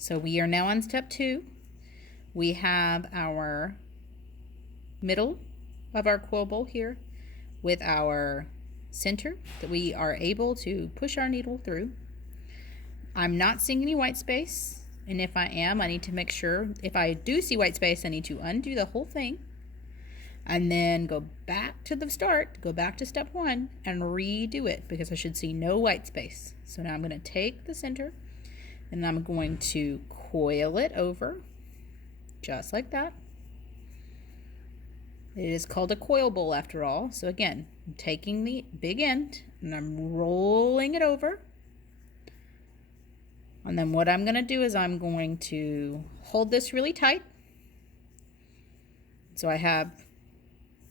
So we are now on step 2. We have our middle of our coil bowl here with our center that we are able to push our needle through. I'm not seeing any white space, and if I am, I need to make sure, if I do see white space, I need to undo the whole thing and then go back to the start, go back to step 1 and redo it, because I should see no white space. So now I'm going to take the center and I'm going to coil it over just like that. It is called a coil bowl after all. So again, I'm taking the big end and I'm rolling it over. And then what I'm going to do is I'm going to hold this really tight. So I have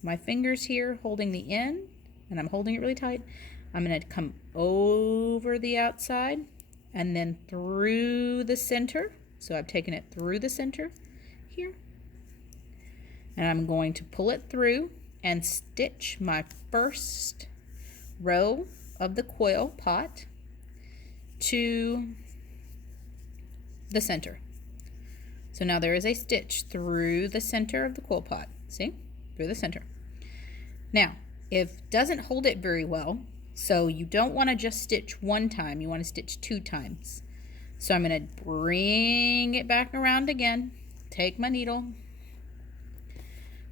my fingers here holding the end, and I'm holding it really tight. I'm going to come over the outside and then through the center. So I've taken it through the center here. And I'm going to pull it through and stitch my first row of the coil pot to the center. So now there is a stitch through the center of the coil pot. See? Through the center. Now, if it doesn't hold it very well, so you don't want to just stitch one time, you want to stitch 2 times. So I'm going to bring it back around again, take my needle,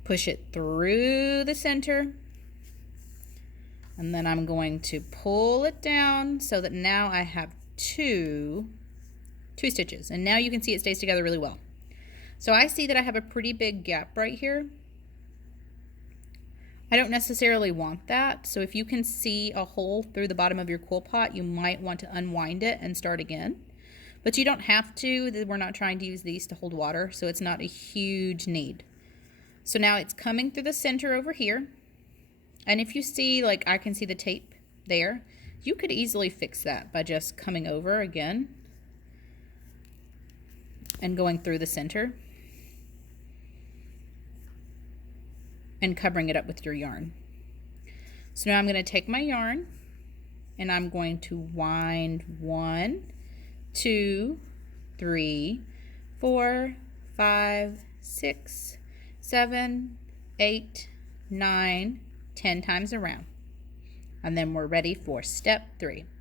push it through the center, and then I'm going to pull it down so that now I have two stitches, and now you can see it stays together really well. So I see that I have a pretty big gap right here. I don't necessarily want that, so if you can see a hole through the bottom of your coil pot, you might want to unwind it and start again. But you don't have to. We're not trying to use these to hold water, so it's not a huge need. So now it's coming through the center over here, and if you see, like I can see the tape there, you could easily fix that by just coming over again and going through the center and covering it up with your yarn. So now I'm going to take my yarn and I'm going to wind 1, 2, 3, 4, 5, 6, 7, 8, 9, 10 times around. And then we're ready for step 3.